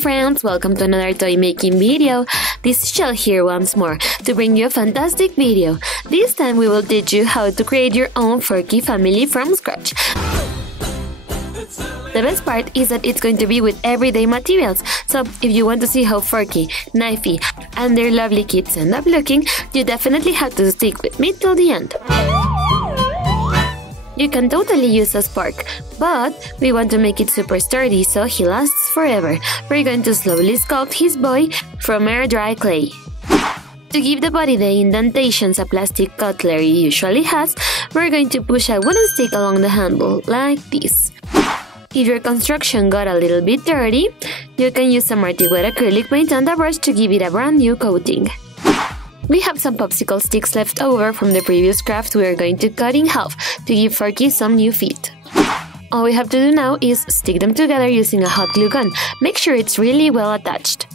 friends, welcome to another toy making video. This is Chelle here once more to bring you a fantastic video. This time we will teach you how to create your own Forky family from scratch. The best part is that it's going to be with everyday materials, so if you want to see how Forky, Knifey and their lovely kids end up looking, you definitely have to stick with me till the end. You can totally use a spark, but we want to make it super sturdy so he lasts forever. We're going to slowly sculpt his boy from air-dry clay. To give the body the indentations a plastic cutlery usually has, we're going to push a wooden stick along the handle, like this. If your construction got a little bit dirty, you can use some Arctic wet acrylic paint and a brush to give it a brand new coating. We have some popsicle sticks left over from the previous craft we are going to cut in half to give Forky some new feet. All we have to do now is stick them together using a hot glue gun. Make sure it's really well attached.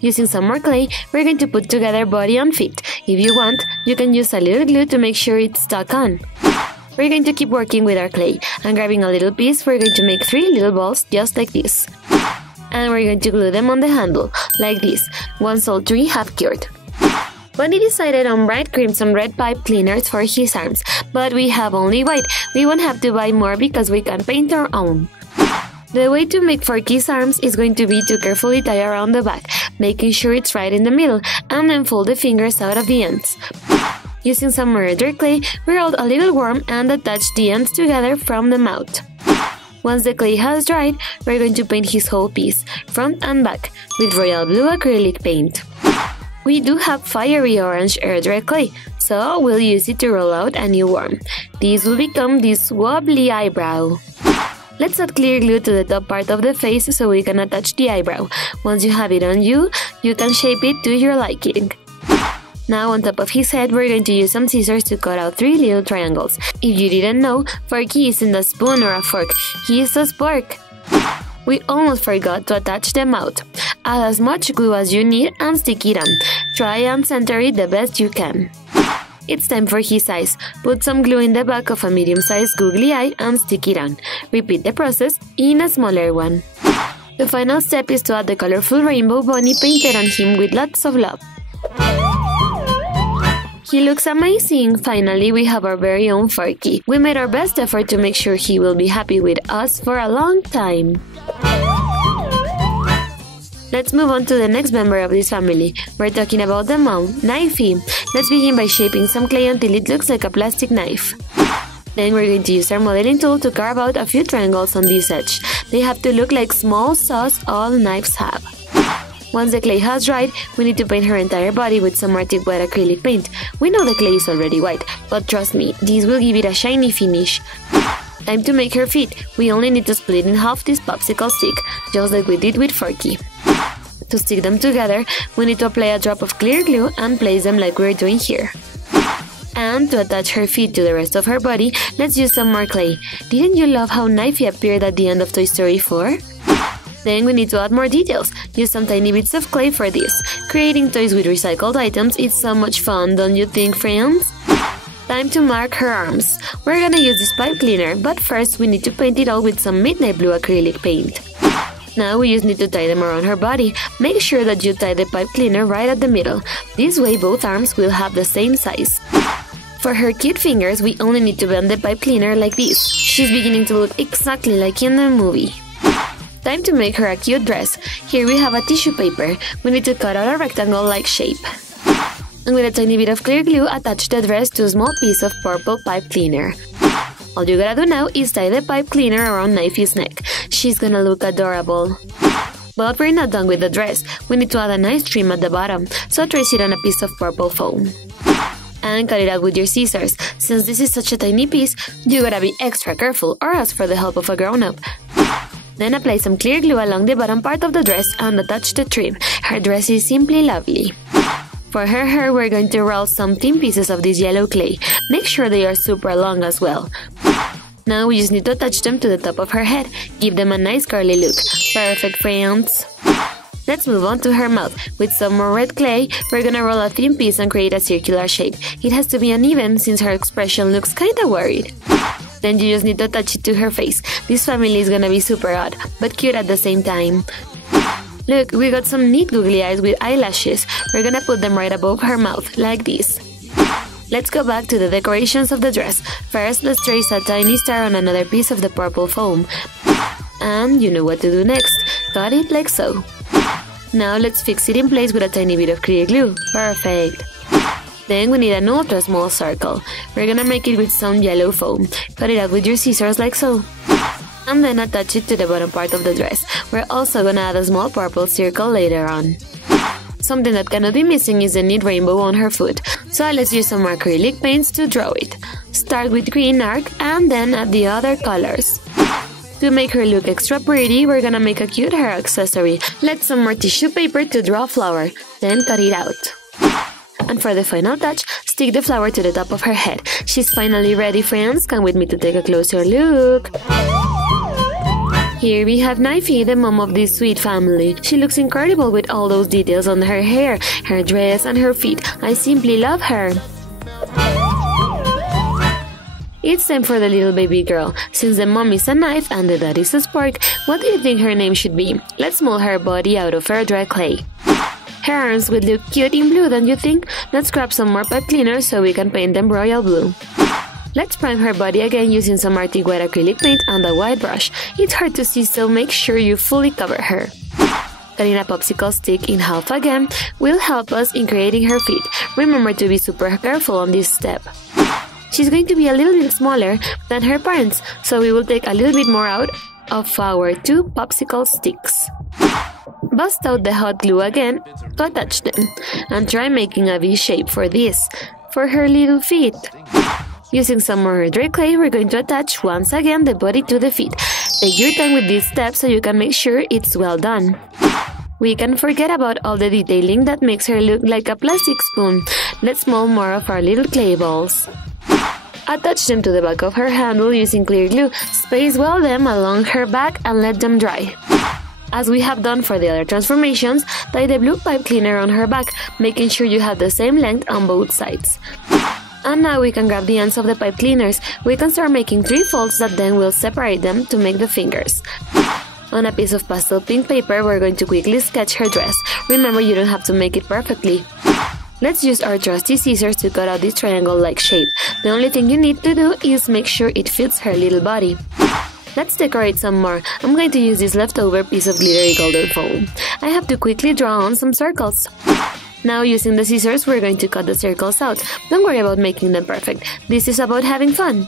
Using some more clay, we're going to put together body and feet. If you want, you can use a little glue to make sure it's stuck on. We're going to keep working with our clay, and grabbing a little piece, we're going to make 3 little balls just like this. And we're going to glue them on the handle, like this, once all 3 have cured. Bunny decided on bright crimson red pipe cleaners for his arms, but we have only white. We won't have to buy more because we can paint our own. The way to make Forky's arms is going to be to carefully tie around the back, making sure it's right in the middle, and then fold the fingers out of the ends. Using some murder clay, we rolled a little worm and attached the ends together from the mouth. Once the clay has dried, we're going to paint his whole piece, front and back, with royal blue acrylic paint. We do have fiery orange air-dry clay, so we'll use it to roll out a new worm. This will become this wobbly eyebrow. Let's add clear glue to the top part of the face so we can attach the eyebrow. Once you have it on you can shape it to your liking. Now on top of his head, we're going to use some scissors to cut out 3 little triangles. If you didn't know, Forky isn't a spoon or a fork, he is a spork. We almost forgot to attach the mouth. Add as much glue as you need and stick it on. Try and center it the best you can. It's time for his eyes. Put some glue in the back of a medium-sized googly eye and stick it on. Repeat the process in a smaller one. The final step is to add the colorful rainbow bunny painted on him with lots of love. He looks amazing! Finally, we have our very own Forky. We made our best effort to make sure he will be happy with us for a long time. Let's move on to the next member of this family. We're talking about the mom, Knifey. Let's begin by shaping some clay until it looks like a plastic knife. Then we're going to use our modeling tool to carve out a few triangles on this edge. They have to look like small saws all knives have. Once the clay has dried, we need to paint her entire body with some Arctic wet acrylic paint. We know the clay is already white, but trust me, this will give it a shiny finish. Time to make her feet. We only need to split in half this popsicle stick, just like we did with Forky. To stick them together, we need to apply a drop of clear glue and place them like we're doing here. And to attach her feet to the rest of her body, let's use some more clay. Didn't you love how Knifey appeared at the end of Toy Story 4? Then we need to add more details. Use some tiny bits of clay for this. Creating toys with recycled items is so much fun, don't you think, friends? Time to mark her arms. We're gonna use this pipe cleaner, but first we need to paint it all with some midnight blue acrylic paint. Now we just need to tie them around her body. Make sure that you tie the pipe cleaner right at the middle. This way both arms will have the same size. For her cute fingers, we only need to bend the pipe cleaner like this. She's beginning to look exactly like in the movie. Time to make her a cute dress. Here we have a tissue paper. We need to cut out a rectangle-like shape. And with a tiny bit of clear glue, attach the dress to a small piece of purple pipe cleaner. All you gotta do now is tie the pipe cleaner around Knifey's neck. She's gonna look adorable. But we're not done with the dress. We need to add a nice trim at the bottom, so trace it on a piece of purple foam. And cut it out with your scissors. Since this is such a tiny piece, you gotta be extra careful or ask for the help of a grown-up. Then apply some clear glue along the bottom part of the dress and attach the trim. Her dress is simply lovely. For her hair, we're going to roll some thin pieces of this yellow clay. Make sure they are super long as well. Now we just need to attach them to the top of her head. Give them a nice curly look. Perfect, friends! Let's move on to her mouth. With some more red clay, we're gonna roll a thin piece and create a circular shape. It has to be uneven since her expression looks kinda worried. Then you just need to attach it to her face. This family is gonna be super odd, but cute at the same time. Look, we got some neat googly eyes with eyelashes. We're gonna put them right above her mouth, like this. Let's go back to the decorations of the dress. First, let's trace a tiny star on another piece of the purple foam. And you know what to do next. Cut it like so. Now let's fix it in place with a tiny bit of clear glue. Perfect. Then we need an ultra small circle. We're gonna make it with some yellow foam. Cut it out with your scissors like so. And then attach it to the bottom part of the dress. We're also gonna add a small purple circle later on. Something that cannot be missing is the neat rainbow on her foot. So let's use some acrylic paints to draw it. Start with green arc and then add the other colors. To make her look extra pretty, we're gonna make a cute hair accessory. Let's some more tissue paper to draw a flower, then cut it out. And for the final touch, stick the flower to the top of her head. She's finally ready, friends. Come with me to take a closer look. Here we have Knifey, the mom of this sweet family. She looks incredible with all those details on her hair, her dress, and her feet. I simply love her. It's time for the little baby girl. Since the mom is a knife and the dad is a spark, what do you think her name should be? Let's mold her body out of air dry clay. Her arms would look cute in blue, don't you think? Let's grab some more pipe cleaners so we can paint them royal blue. Let's prime her body again using some Arctic White acrylic paint and a white brush. It's hard to see, so make sure you fully cover her. Cutting a popsicle stick in half again will help us in creating her feet. Remember to be super careful on this step. She's going to be a little bit smaller than her parents, so we will take a little bit more out of our 2 popsicle sticks. Bust out the hot glue again to attach them, and try making a V shape for this, for her little feet. Using some more dry clay, we're going to attach once again the body to the feet. Take your time with this step so you can make sure it's well done. We can forget about all the detailing that makes her look like a plastic spoon. Let's mold more of our little clay balls. Attach them to the back of her handle using clear glue. Space well them along her back and let them dry. As we have done for the other transformations, tie the blue pipe cleaner on her back, making sure you have the same length on both sides. And now we can grab the ends of the pipe cleaners. We can start making 3 folds that then will separate them to make the fingers. On a piece of pastel pink paper, we're going to quickly sketch her dress. Remember, you don't have to make it perfectly. Let's use our trusty scissors to cut out this triangle-like shape. The only thing you need to do is make sure it fits her little body. Let's decorate some more. I'm going to use this leftover piece of glittery golden foam. I have to quickly draw on some circles. Now, using the scissors, we're going to cut the circles out. Don't worry about making them perfect. This is about having fun.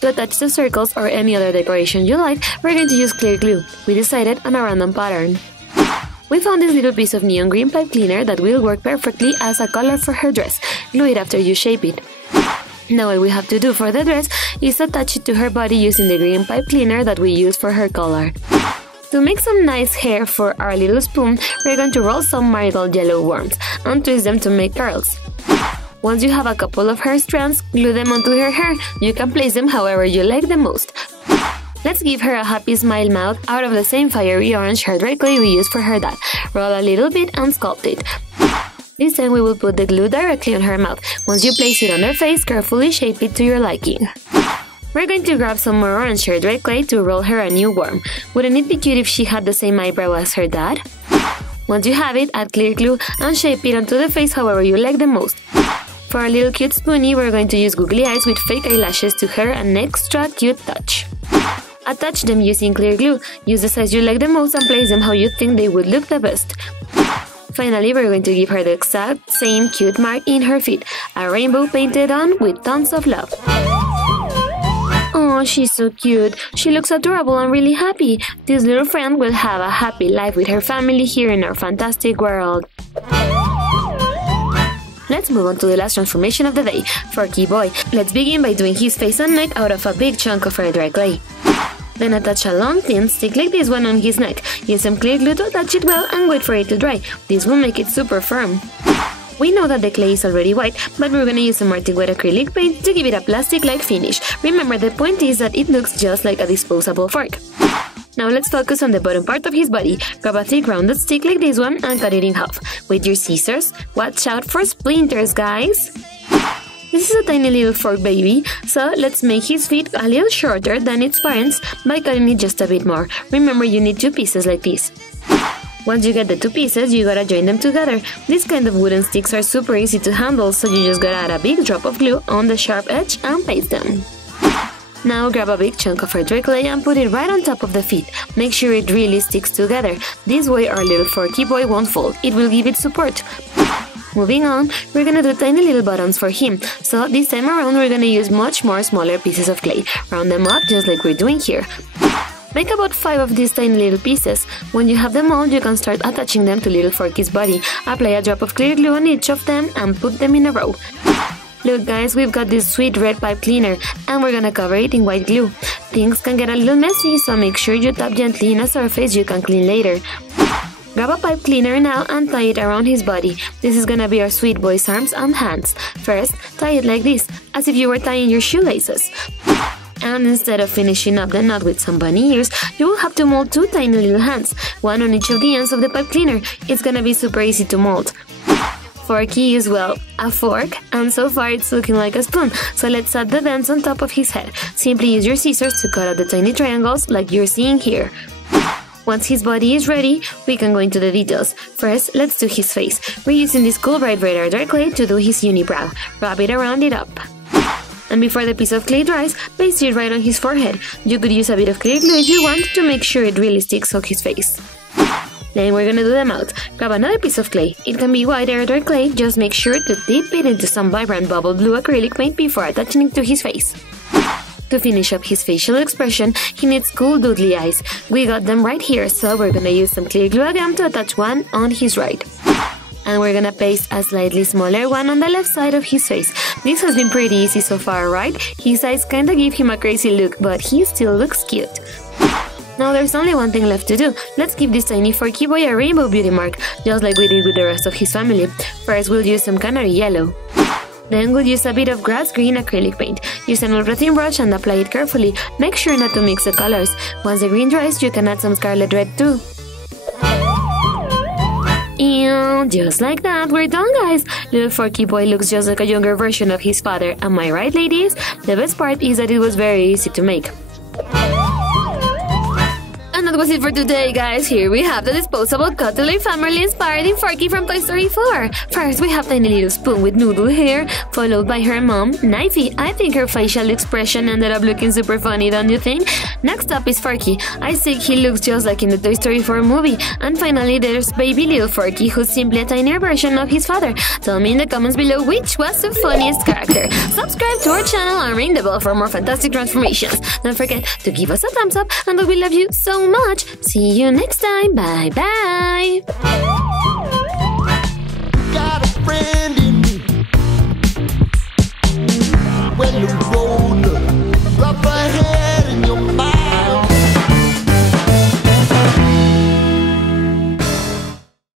To attach the circles or any other decoration you like, we're going to use clear glue. We decided on a random pattern. We found this little piece of neon green pipe cleaner that will work perfectly as a color for her dress. Glue it after you shape it. Now all we have to do for the dress is attach it to her body using the green pipe cleaner that we used for her color. To make some nice hair for our little spoon, we're going to roll some marigold yellow worms and twist them to make curls. Once you have a couple of hair strands, glue them onto her hair. You can place them however you like the most. Let's give her a happy smile mouth out of the same fiery orange hair dry clay we used for her dad. Roll a little bit and sculpt it. This time we will put the glue directly on her mouth. Once you place it on her face, carefully shape it to your liking. We're going to grab some more orange hair dry clay to roll her a new worm. Wouldn't it be cute if she had the same eyebrow as her dad? Once you have it, add clear glue and shape it onto the face however you like the most. For our little cute spoonie, we're going to use googly eyes with fake eyelashes to her an extra cute touch. Attach them using clear glue. Use the size you like the most and place them how you think they would look the best. Finally, we're going to give her the exact same cute mark in her feet, a rainbow painted on with tons of love. Oh, she's so cute. She looks adorable and really happy. This little friend will have a happy life with her family here in our fantastic world. Let's move on to the last transformation of the day, Forky Boy. Let's begin by doing his face and neck out of a big chunk of air dry clay. Then attach a long thin stick like this one on his neck. Use some clear glue to attach it well and wait for it to dry. This will make it super firm. We know that the clay is already white, but we're gonna use some Arctic White acrylic paint to give it a plastic-like finish. Remember, the point is that it looks just like a disposable fork. Now let's focus on the bottom part of his body. Grab a thick rounded stick like this one and cut it in half. With your scissors, watch out for splinters, guys! This is a tiny little fork baby, so let's make his feet a little shorter than its parents by cutting it just a bit more. Remember, you need 2 pieces like this. Once you get the two pieces, you gotta join them together. These kind of wooden sticks are super easy to handle, so you just gotta add a big drop of glue on the sharp edge and paste them. Now grab a big chunk of red clay and put it right on top of the feet. Make sure it really sticks together. This way our little Forky boy won't fall. It will give it support. Moving on, we're gonna do tiny little buttons for him. So this time around we're gonna use much more smaller pieces of clay. Round them up just like we're doing here. Make about 5 of these tiny little pieces. When you have them all, you can start attaching them to little Forky's body. Apply a drop of clear glue on each of them and put them in a row. Look guys, we've got this sweet red pipe cleaner and we're gonna cover it in white glue. Things can get a little messy, so make sure you tap gently in a surface you can clean later. Grab a pipe cleaner now and tie it around his body. This is gonna be our sweet boy's arms and hands. First, tie it like this, as if you were tying your shoelaces. And instead of finishing up the knot with some bunny ears, you will have to mold 2 tiny little hands, one on each of the ends of the pipe cleaner. It's gonna be super easy to mold. Forky is, well, a fork, and so far it's looking like a spoon, so let's add the vents on top of his head. Simply use your scissors to cut out the tiny triangles like you're seeing here. Once his body is ready, we can go into the details. First, let's do his face. We're using this cool bright red dark clay to do his unibrow. Wrap it around it up. And before the piece of clay dries, paste it right on his forehead. You could use a bit of clear glue if you want to make sure it really sticks on his face. Then we're gonna do the mouth. Grab another piece of clay. It can be white or dark clay, just make sure to dip it into some vibrant bubble blue acrylic paint before attaching it to his face. To finish up his facial expression, he needs cool doodly eyes. We got them right here, so we're gonna use some clear glue again to attach one on his right. And we're gonna paste a slightly smaller one on the left side of his face. This has been pretty easy so far, right? His eyes kinda give him a crazy look, but he still looks cute. Now there's only one thing left to do. Let's give this tiny Forky boy a rainbow beauty mark, just like we did with the rest of his family. First we'll use some canary yellow. Then we'll use a bit of grass green acrylic paint. Use an ultra thin brush and apply it carefully. Make sure not to mix the colors. Once the green dries, you can add some scarlet red too. And just like that, we're done guys! Little Forky boy looks just like a younger version of his father. Am I right, ladies? The best part is that it was very easy to make. And that was it for today, guys. Here we have the disposable cutlery family inspired in Forky from Toy Story 4. First, we have tiny little spoon with noodle hair, followed by her mom, Knifey. I think her facial expression ended up looking super funny, don't you think? Next up is Forky. I think he looks just like in the Toy Story 4 movie. And finally, there's baby little Forky, who's simply a tinier version of his father. Tell me in the comments below which was the funniest character. Subscribe to our channel and ring the bell for more fantastic transformations. Don't forget to give us a thumbs up, and we love you so much. See you next time. Bye bye.